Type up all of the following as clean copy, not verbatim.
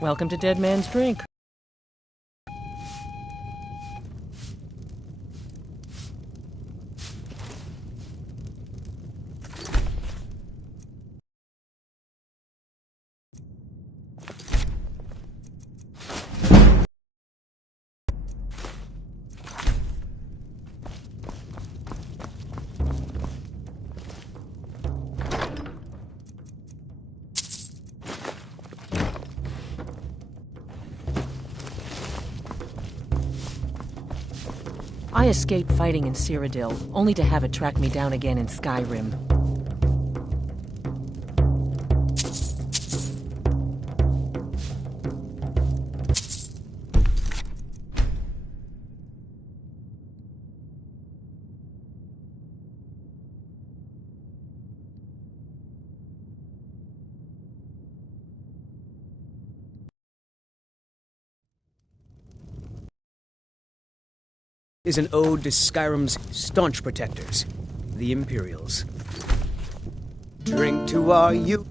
Welcome to Dead Man's Drink. I escaped fighting in Cyrodiil, only to have it track me down again in Skyrim. Is an ode to Skyrim's staunch protectors, the Imperials. Drink to our youth.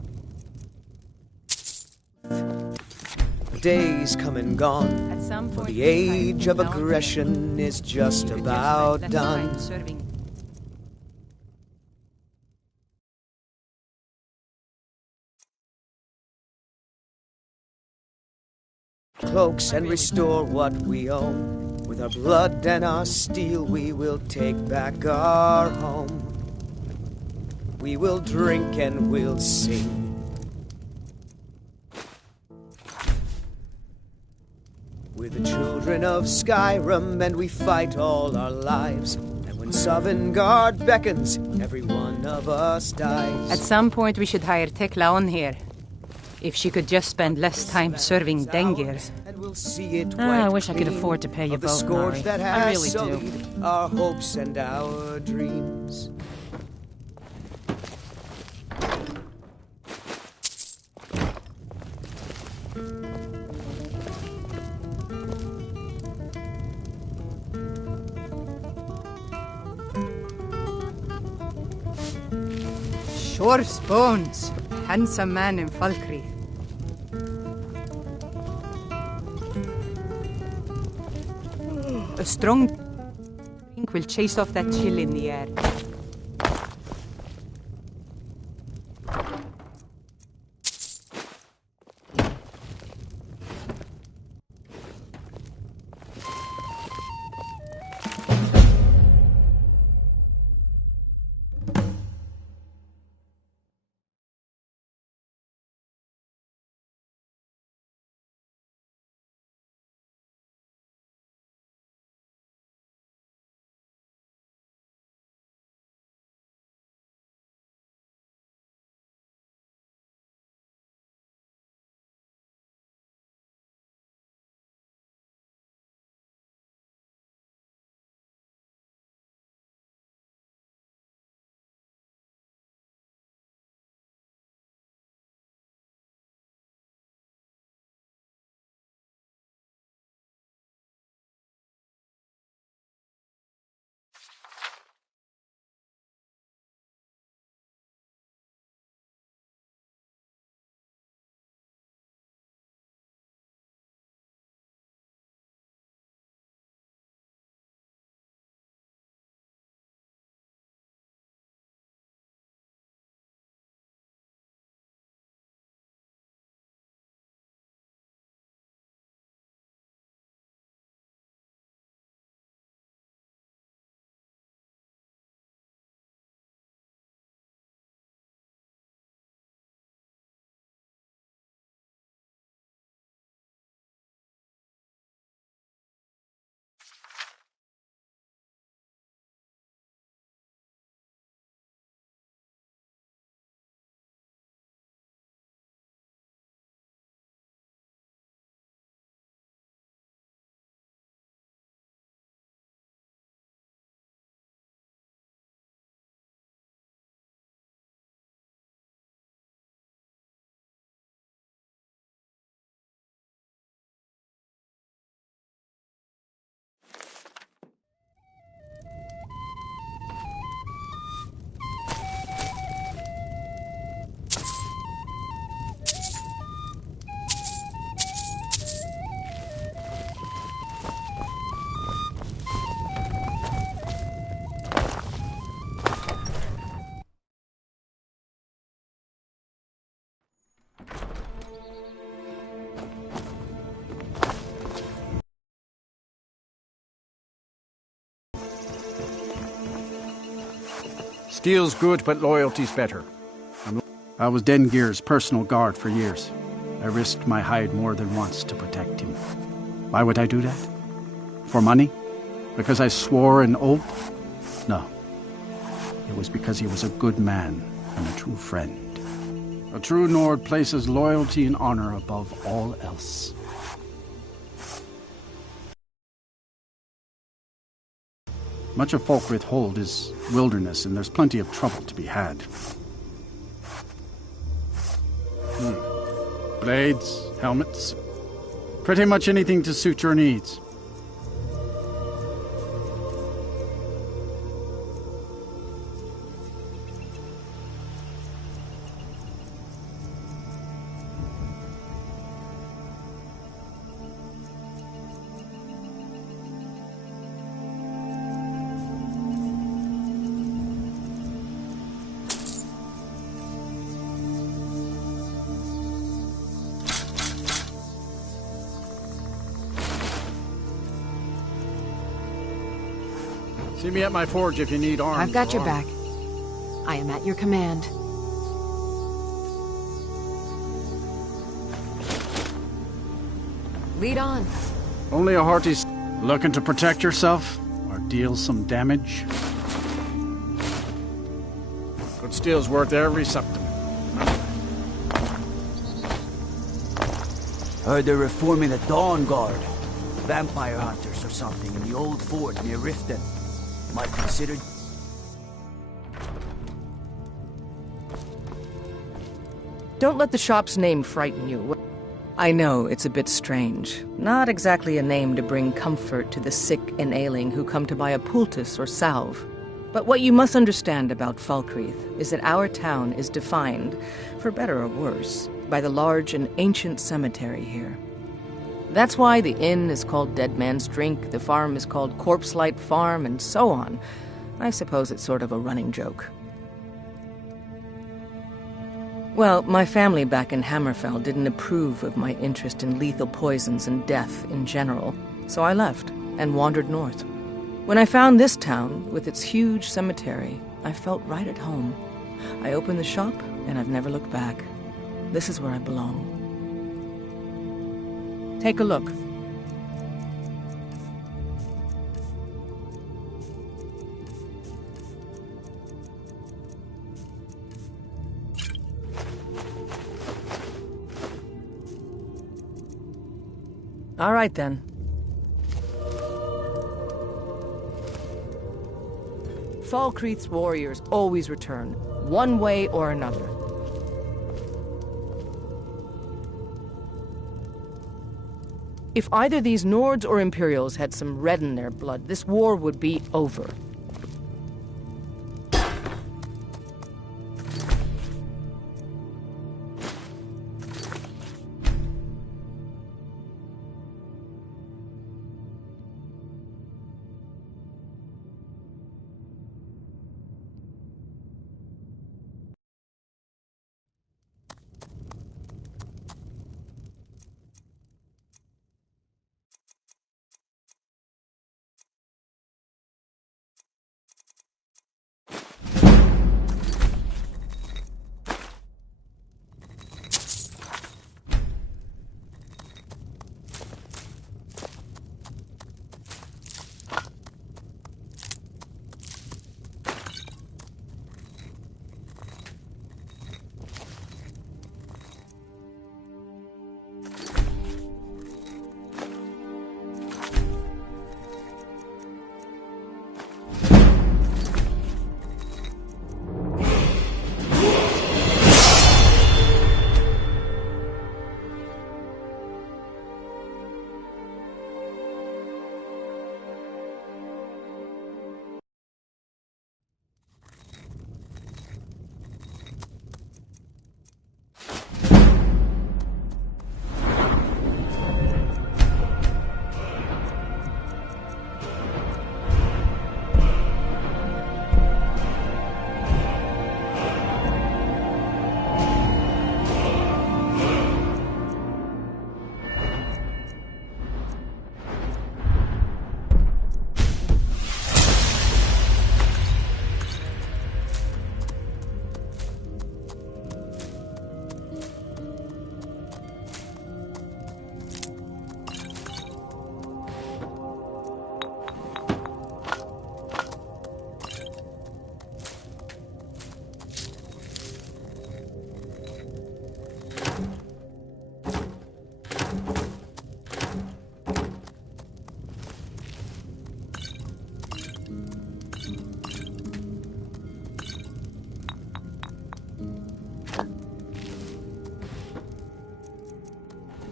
Days come and gone, for the age of aggression is just about done. Cloaks and restore what we own. With our blood and our steel, we will take back our home. We will drink and we'll sing. We're the children of Skyrim, and we fight all our lives. And when Sovngarde beckons, every one of us dies. At some point, we should hire Tekla on here. If she could just spend less time serving Dengir. I wish I could afford to pay you both, Mari. I really do. Our hopes and our dreams. Shor's bones. Handsome man in Falkreath. A strong drink will chase off that chill in the air. Steel's good, but loyalty's better. I was Dengir's personal guard for years. I risked my hide more than once to protect him. Why would I do that? For money? Because I swore an oath? No. It was because he was a good man and a true friend. A true Nord places loyalty and honor above all else. Much of Falkreath Hold is wilderness, and there's plenty of trouble to be had. Blades, helmets, pretty much anything to suit your needs. See me at my forge if you need arms. I've got your back. I am at your command. Lead on. Only a hearty looking to protect yourself or deal some damage. Good steel's worth every septim. Heard they're reforming the Dawn Guard. Vampire hunters or something in the old fort near Riften. Might consider... Don't let the shop's name frighten you. I know it's a bit strange. Not exactly a name to bring comfort to the sick and ailing who come to buy a poultice or salve. But what you must understand about Falkreath is that our town is defined, for better or worse, by the large and ancient cemetery here. That's why the inn is called Dead Man's Drink, the farm is called Corpse Light Farm, and so on. I suppose it's sort of a running joke. Well, my family back in Hammerfell didn't approve of my interest in lethal poisons and death in general, so I left and wandered north. When I found this town, with its huge cemetery, I felt right at home. I opened the shop, and I've never looked back. This is where I belong. Take a look. All right, then. Falkreath's warriors always return, one way or another. If either these Nords or Imperials had some red in their blood, this war would be over.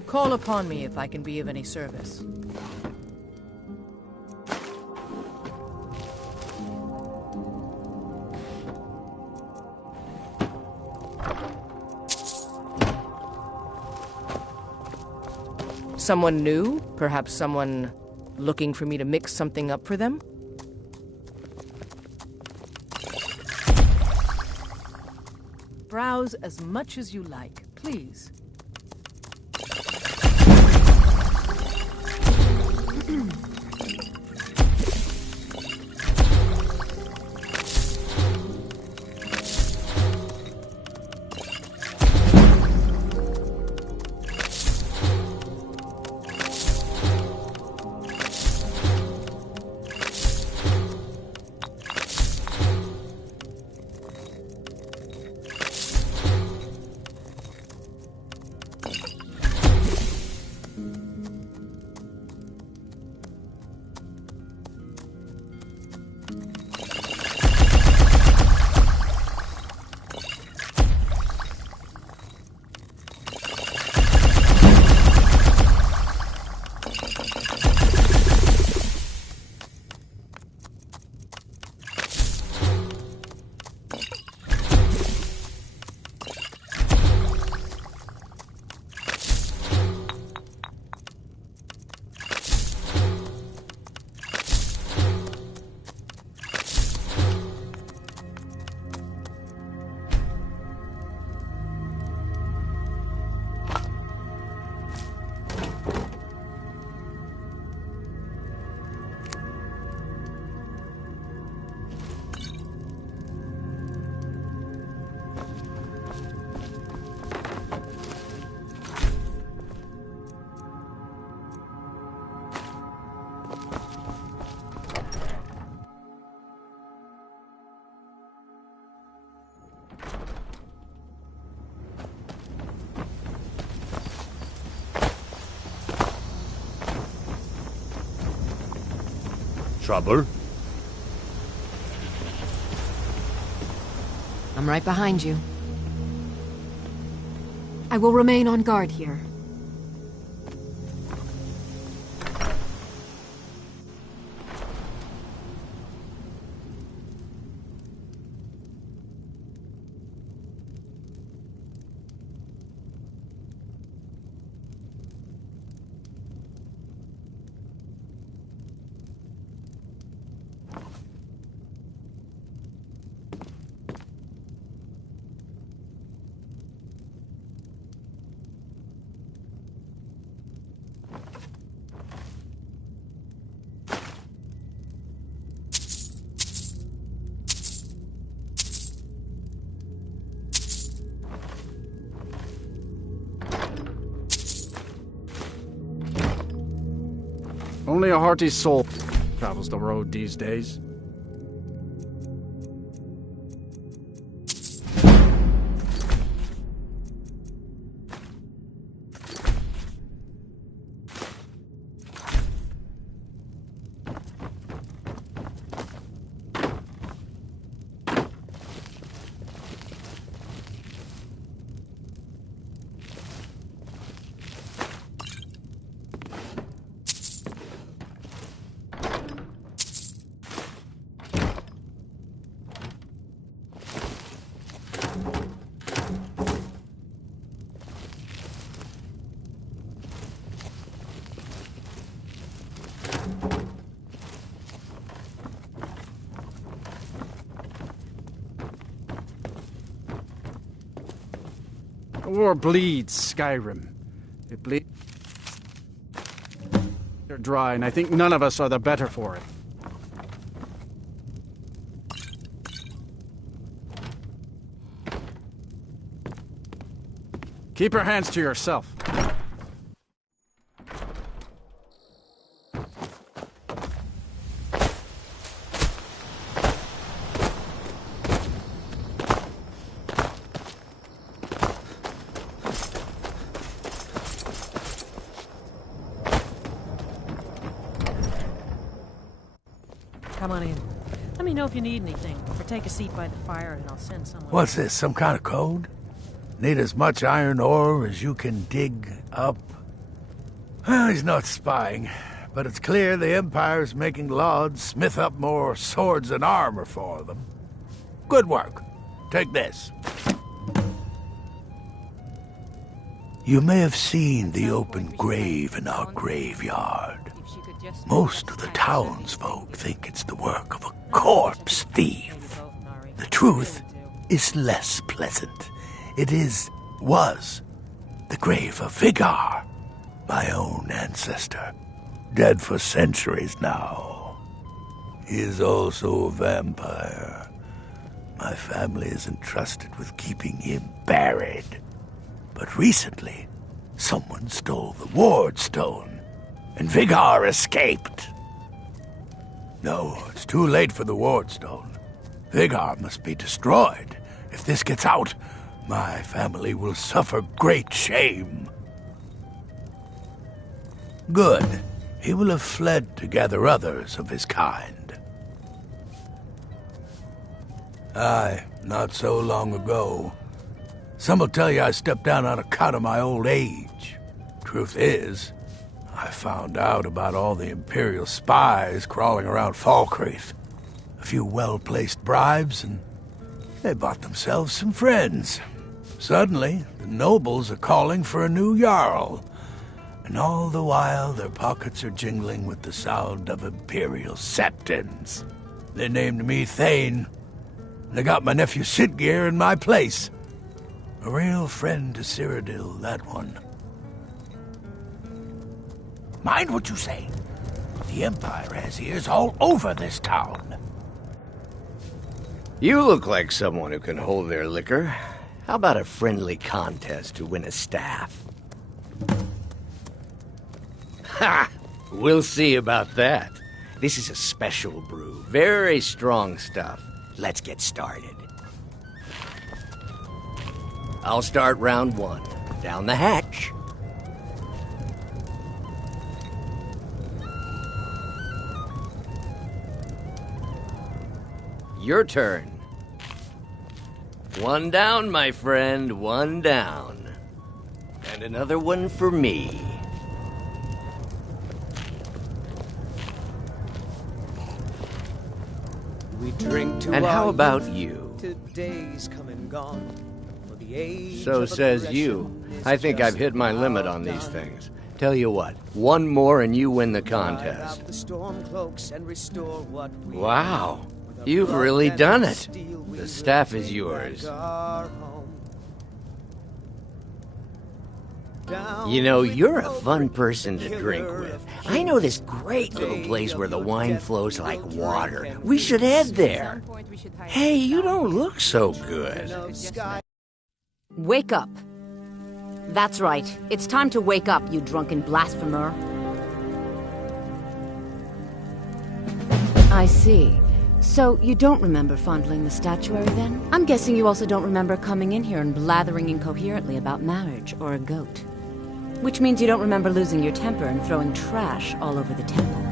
Call upon me if I can be of any service. Someone new? Perhaps someone looking for me to mix something up for them? Browse as much as you like, please. Trouble? I'm right behind you. I will remain on guard here. Only a hearty soul travels the road these days. The war bleeds Skyrim. It bleeds. They're dry, and I think none of us are the better for it. Keep your hands to yourself. Come on in. Let me know if you need anything, or take a seat by the fire and I'll send someone. What's this, some kind of code? Need as much iron ore as you can dig up? Well, he's not spying, but it's clear the Empire's making Lauds smith up more swords and armor for them. Good work. Take this. You may have seen the open grave in our graveyard. Most of the townsfolk think it's the work of a corpse thief. The truth is less pleasant. It was the grave of Vigar, my own ancestor, dead for centuries now. He is also a vampire. My family is entrusted with keeping him buried. But recently, someone stole the ward stone, and Vigar escaped. No, it's too late for the ward stone. Vigar must be destroyed. If this gets out, my family will suffer great shame. Good. He will have fled to gather others of his kind. Aye, not so long ago. Some will tell you I stepped down on account of my old age. Truth is, I found out about all the Imperial spies crawling around Falkreath. A few well-placed bribes, and they bought themselves some friends. Suddenly, the nobles are calling for a new Jarl. And all the while, their pockets are jingling with the sound of Imperial septons. They named me Thane. They got my nephew Sitgeir in my place. A real friend to Cyrodiil, that one. Mind what you say. The Empire has ears all over this town. You look like someone who can hold their liquor. How about a friendly contest to win a staff? Ha! We'll see about that. This is a special brew. Very strong stuff. Let's get started. I'll start round one. Down the hatch. Your turn. One down, my friend, one down. And another one for me. We drink to. And how about you? Today's come and gone. So says you. I think I've hit my limit on these things. Tell you what, one more and you win the contest. Wow, you've really done it. The staff is yours. You know, you're a fun person to drink with. I know this great little place where the wine flows like water. We should head there. Hey, you don't look so good. Wake up. That's right. It's time to wake up, you drunken blasphemer. I see. So, you don't remember fondling the statuary, then? I'm guessing you also don't remember coming in here and blathering incoherently about marriage or a goat. Which means you don't remember losing your temper and throwing trash all over the temple.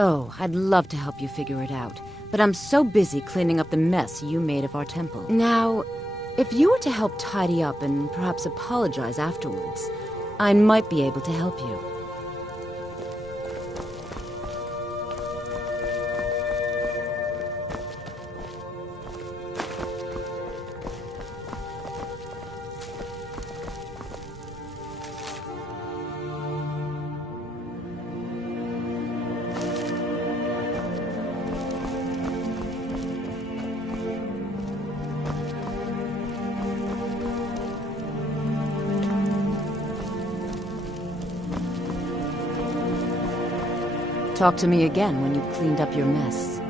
Oh, I'd love to help you figure it out, but I'm so busy cleaning up the mess you made of our temple. Now, if you were to help tidy up and perhaps apologize afterwards, I might be able to help you. Talk to me again when you've cleaned up your mess.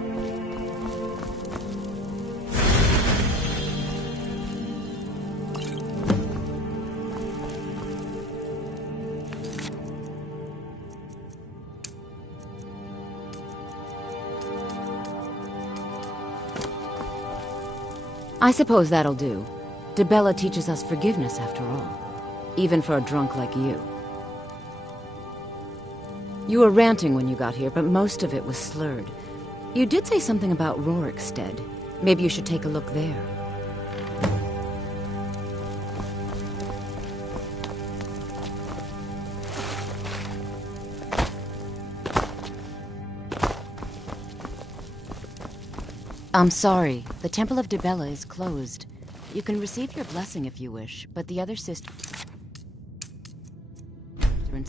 I suppose that'll do. Dibella teaches us forgiveness after all. Even for a drunk like you. You were ranting when you got here, but most of it was slurred. You did say something about Rorikstead. Maybe you should take a look there. I'm sorry. The Temple of Dibella is closed. You can receive your blessing if you wish, but the other sisters are in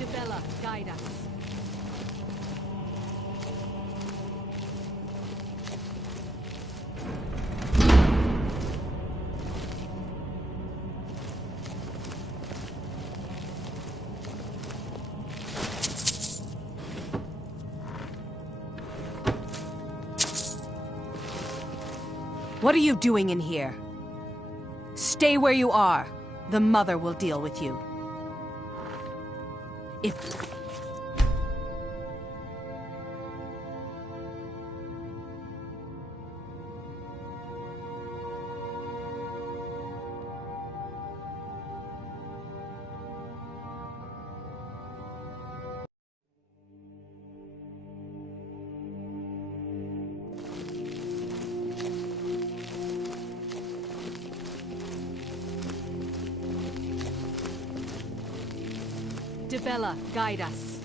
Dibella, guide us. What are you doing in here? Stay where you are. The Mother will deal with you. If... Dibella, guide us.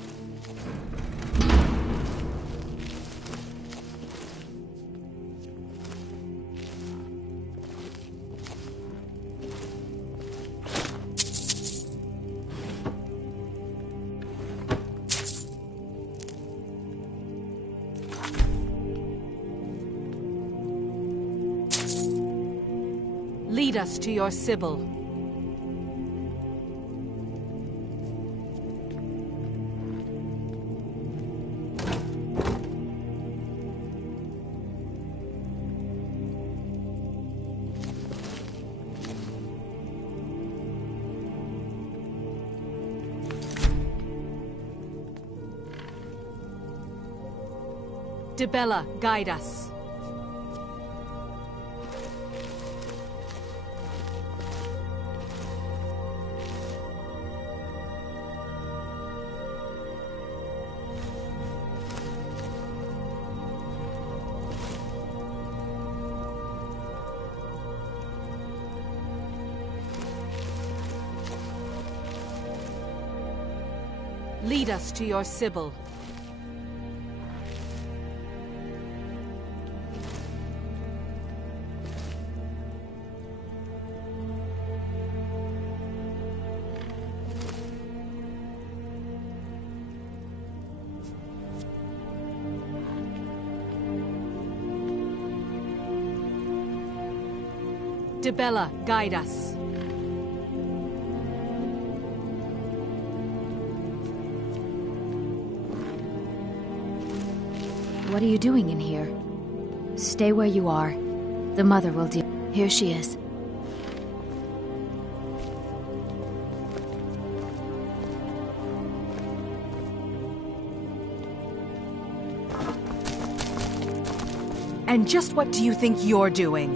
Lead us to your Sibyl. Dibella, guide us. Lead us to your Sibyl. Dibella, guide us. What are you doing in here? Stay where you are. The mother will deal. Here she is. And just what do you think you're doing?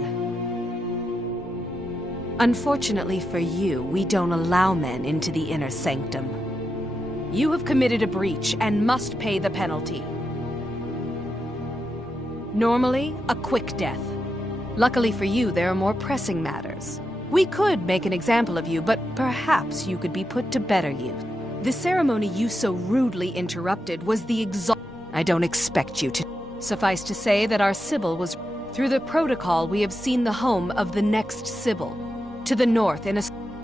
Unfortunately for you, we don't allow men into the inner sanctum. You have committed a breach and must pay the penalty. Normally, a quick death. Luckily for you, there are more pressing matters. We could make an example of you, but perhaps you could be put to better use. The ceremony you so rudely interrupted was the I don't expect you to. Suffice to say that our Sibyl was... Through the protocol, we have seen the home of the next Sibyl. To the north,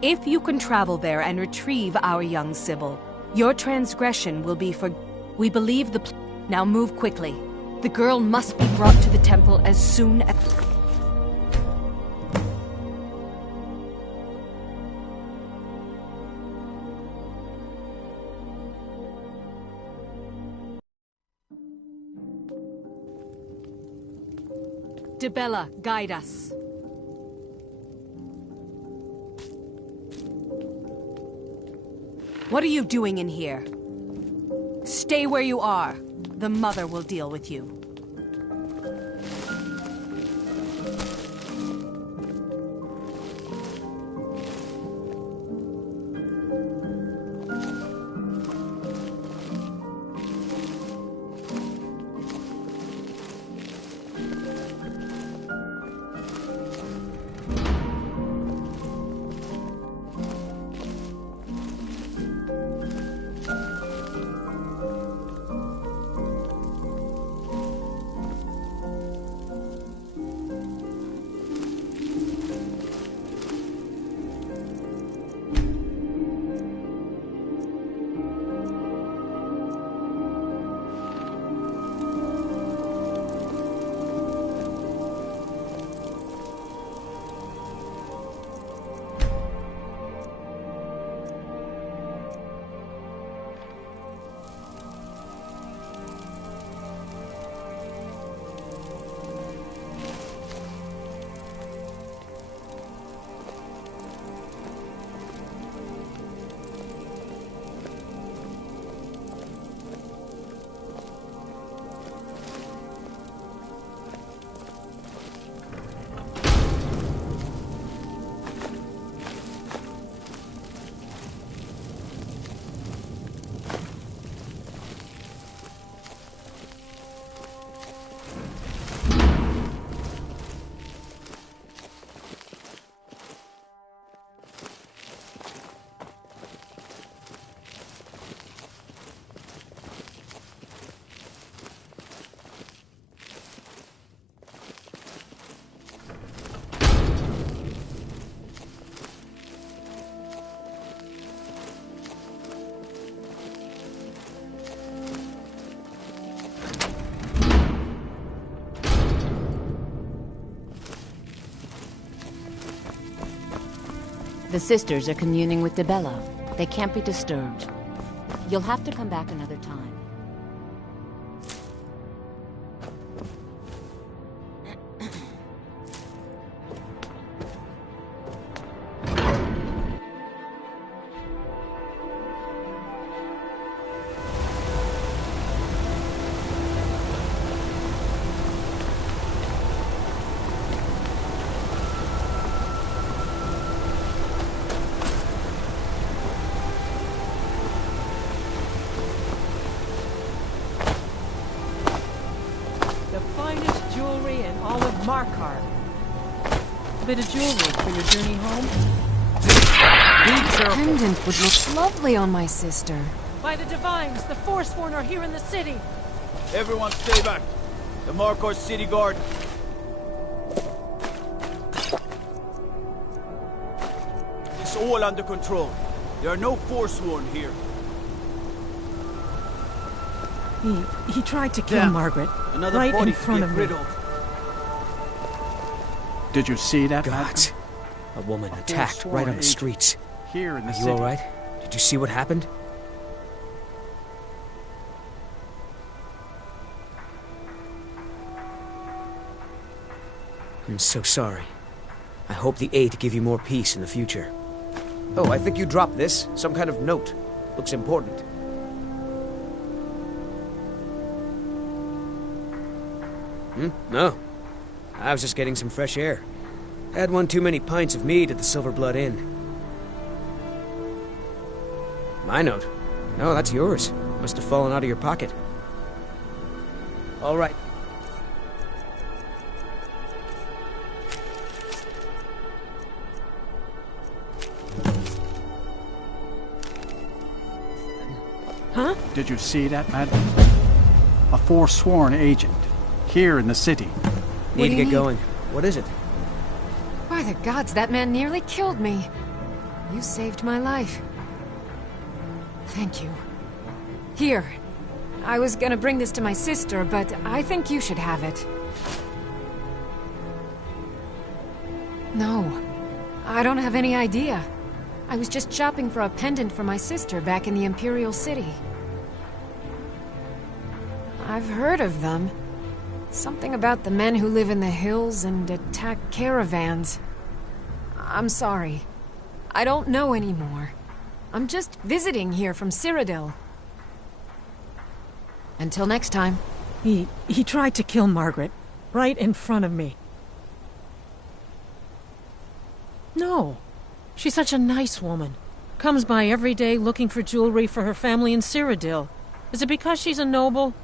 if you can travel there and retrieve our young Sibyl, your transgression will be for... We believe the... Now move quickly. The girl must be brought to the temple as soon as... Dibella, guide us. What are you doing in here? Stay where you are. The mother will deal with you. The sisters are communing with Dibella. They can't be disturbed. You'll have to come back another time. Bit of jewelry for your journey home? The pendant would look lovely on my sister. By the divines, the Forsworn are here in the city. Everyone stay back. The Markor city guard. It's all under control. There are no Forsworn here. He tried to kill Margaret. Another right body in front to of get me. rid of. Did you see that? God. A woman attacked right on the streets. Here in the Are city. you alright? Did you see what happened? I'm so sorry. I hope the Eight give you more peace in the future. Oh, I think you dropped this. Some kind of note. Looks important. No. I was just getting some fresh air. Had one too many pints of mead at the Silver Blood Inn. My note? No, that's yours. Must have fallen out of your pocket. All right. Huh? Did you see that, madam? A forsworn agent. Here in the city. Need to get going. What is it? By the gods, that man nearly killed me. You saved my life. Thank you. Here. I was gonna bring this to my sister, but I think you should have it. No. I don't have any idea. I was just shopping for a pendant for my sister back in the Imperial City. I've heard of them. Something about the men who live in the hills and attack caravans. I'm sorry. I don't know anymore. I'm just visiting here from Cyrodiil. Until next time. He tried to kill Margaret. Right in front of me. No. She's such a nice woman. Comes by every day looking for jewelry for her family in Cyrodiil. Is it because she's a noble?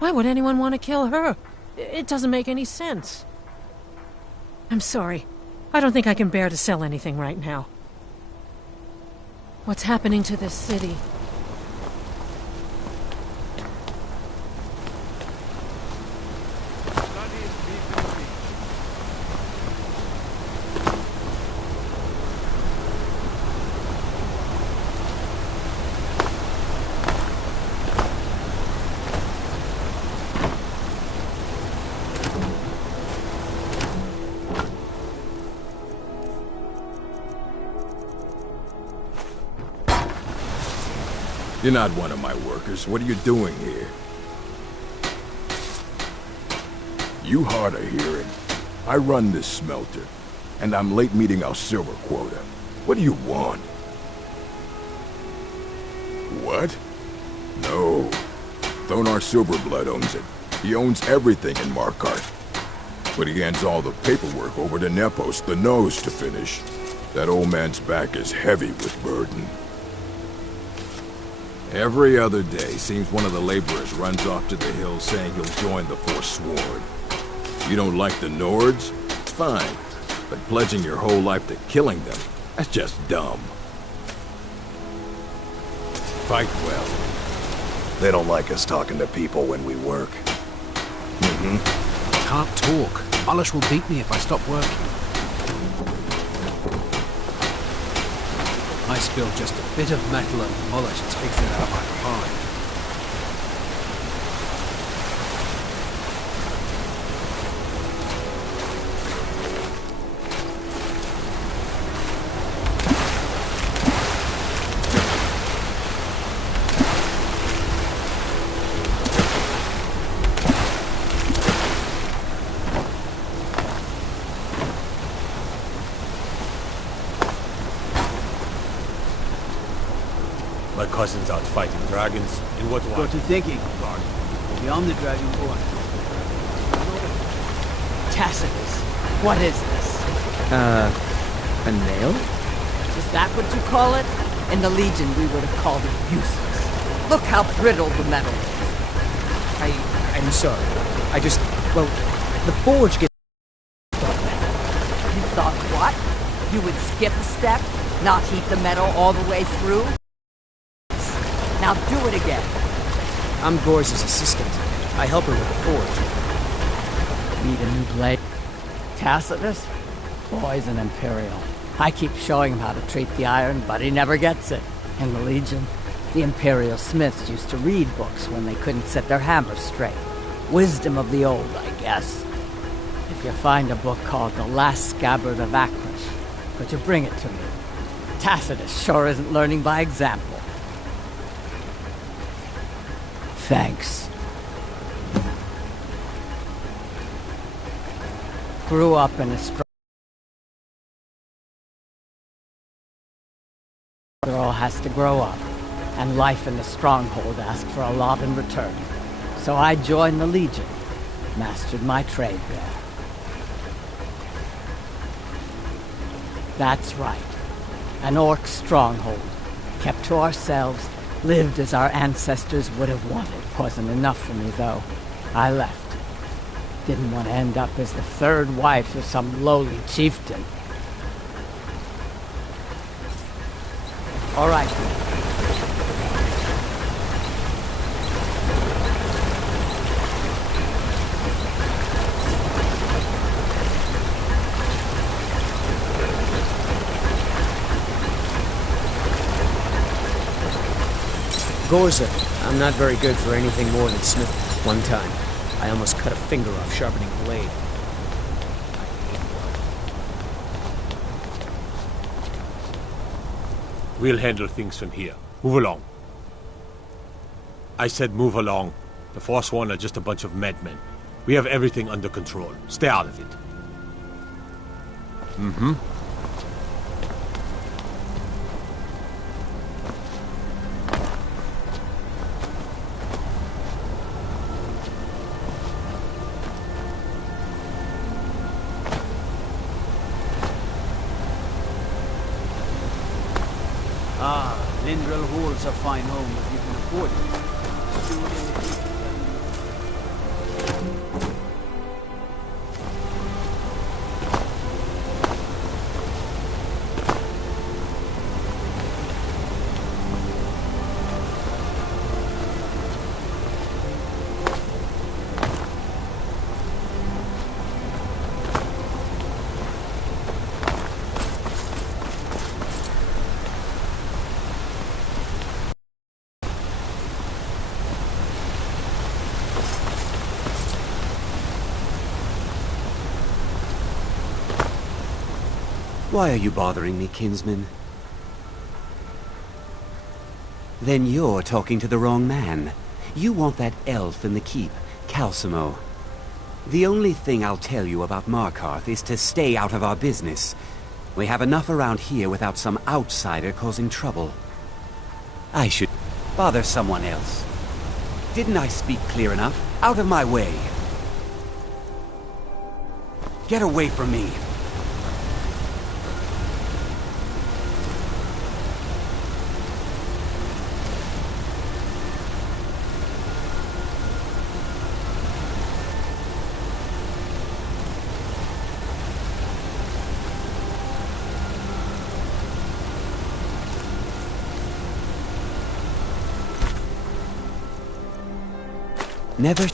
Why would anyone want to kill her? It doesn't make any sense. I'm sorry. I don't think I can bear to sell anything right now. What's happening to this city? You're not one of my workers. What are you doing here? You hard of hearing. I run this smelter, and I'm late meeting our silver quota. What do you want? What? No. Thonar Silverblood owns it. He owns everything in Markarth. But he hands all the paperwork over to Nepos, the nose, to finish. That old man's back is heavy with burden. Every other day, seems one of the laborers runs off to the hills saying he'll join the Forsworn. You don't like the Nords? Fine. But pledging your whole life to killing them, that's just dumb. Fight well. They don't like us talking to people when we work. Can't talk. Malish will beat me if I stop working. I spill just a bit of metal and Malish takes it out like pie. My cousin's out fighting dragons. In what Got to thinking. Maybe I'm the Dragonborn. Tacitus, what is this? A nail? Is that what you call it? In the Legion, we would have called it useless. Look how brittle the metal is. I'm sorry. I just... well, the forge gets... You thought what? You would skip a step? Not heat the metal all the way through? Now do it again. I'm Gor's assistant. I help her with the forge. Need a new blade? Tacitus? Boy's an Imperial. I keep showing him how to treat the iron, but he never gets it. In the Legion, the Imperial smiths used to read books when they couldn't set their hammers straight. Wisdom of the old, I guess. If you find a book called The Last Scabbard of Akrish, could you bring it to me? Tacitus sure isn't learning by example. Thanks. grew up in a strong... Girl has to grow up, and life in the stronghold asks for a lot in return. So I joined the Legion, mastered my trade there. That's right. An orc stronghold. Kept to ourselves, lived as our ancestors would have wanted. Wasn't enough for me, though. I left. Didn't want to end up as the third wife of some lowly chieftain. All right. Gorza, I'm not very good for anything more than smith. One time, I almost cut a finger off sharpening a blade. We'll handle things from here. Move along. I said move along. The Forsworn are just a bunch of madmen. We have everything under control. Stay out of it. Mm-hmm. Lindrel Hall's a fine home if you can afford it. Stewed in the kitchen. Why are you bothering me, kinsman? Then you're talking to the wrong man. You want that elf in the keep, Calcimo. The only thing I'll tell you about Markarth is to stay out of our business. We have enough around here without some outsider causing trouble. I should bother someone else. Didn't I speak clear enough? Out of my way. Get away from me. Never...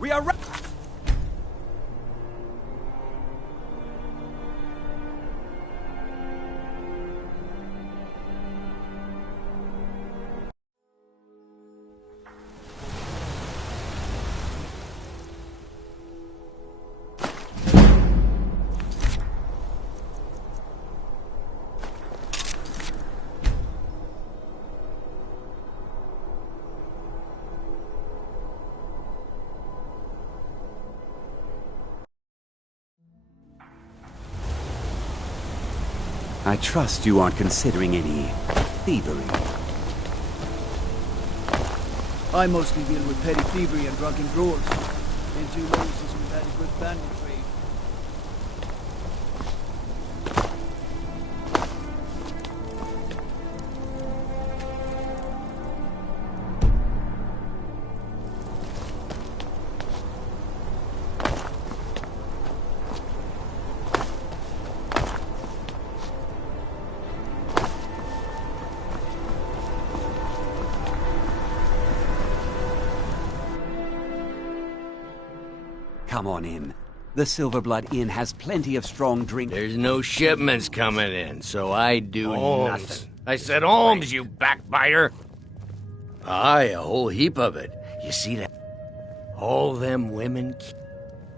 We are ready. I trust you aren't considering any thievery. I mostly deal with petty thievery and drunken brawls. Been too long since we've had a good bandit trade. Come on in. The Silverblood Inn has plenty of strong drink. There's no shipments coming in, so I do nothing. I said Holmes, you backbiter! Aye, a whole heap of it. You see that? All them women...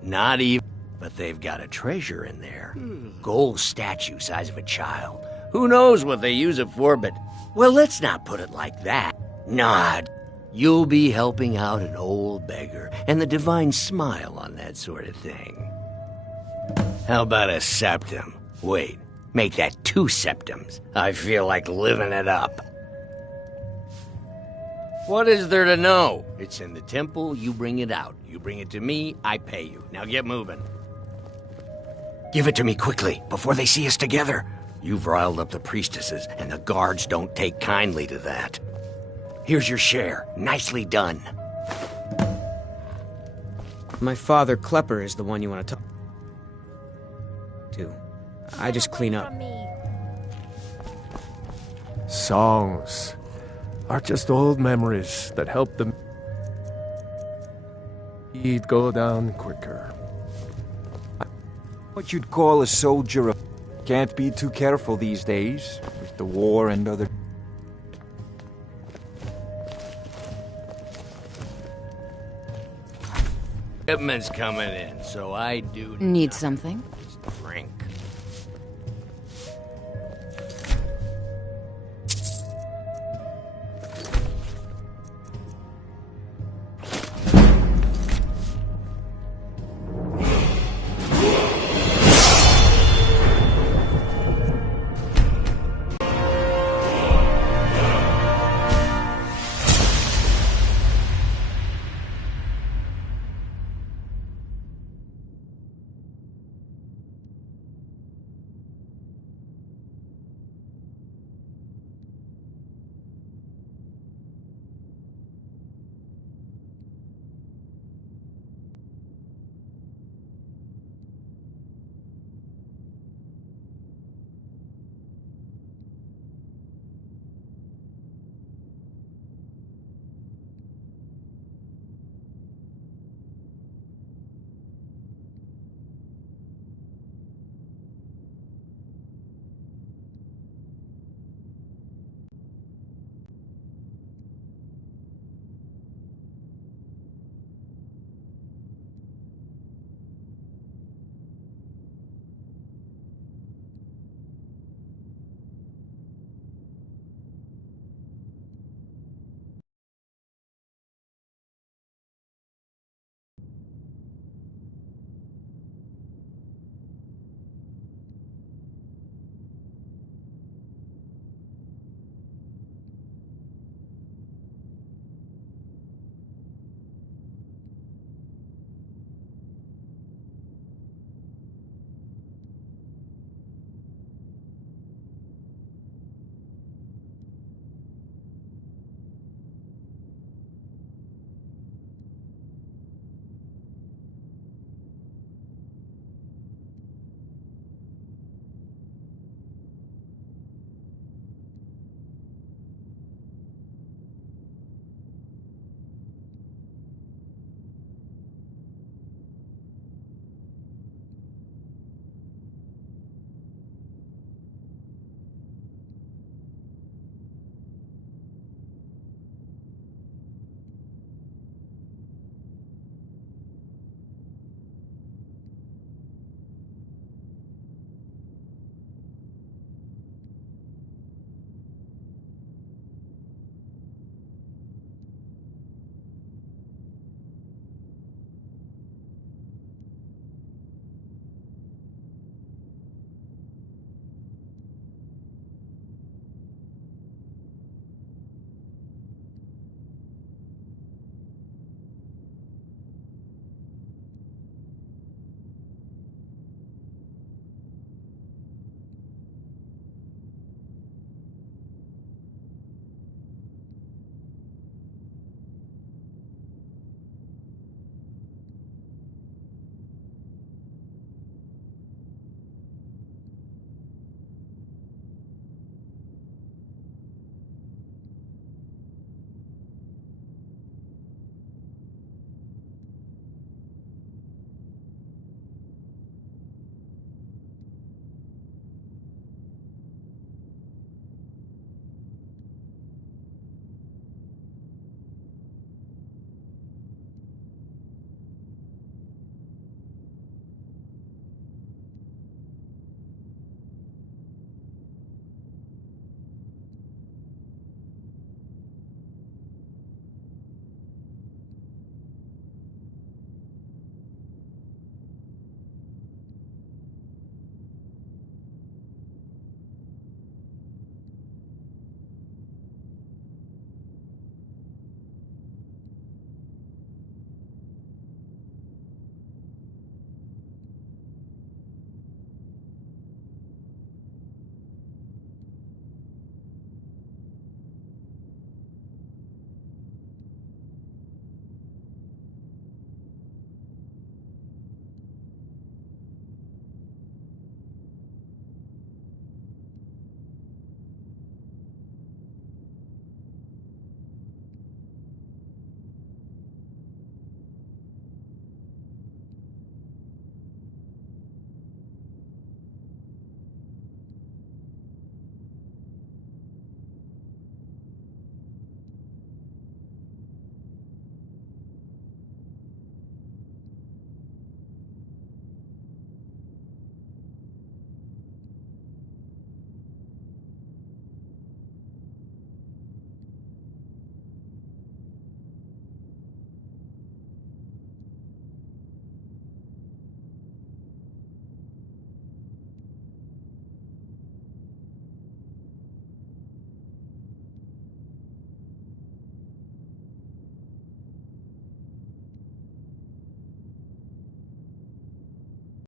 Not even... But they've got a treasure in there. Gold statue size of a child. Who knows what they use it for, but... Well, let's not put it like that. Nah, you'll be helping out an old beggar, and the divine smile on that sort of thing. How about a septum? Wait, make that 2 septums. I feel like living it up. What is there to know? It's in the temple, you bring it out. You bring it to me, I pay you. Now get moving. Give it to me quickly, before they see us together. You've riled up the priestesses, and the guards don't take kindly to that. Here's your share. Nicely done. My father, Klepper, is the one you want to talk to. I just clean up. Songs are just old memories that help them go down quicker. What you'd call a soldier can't be too careful these days, with the war and other... Shipment's coming in, so I do... Need something? Drink.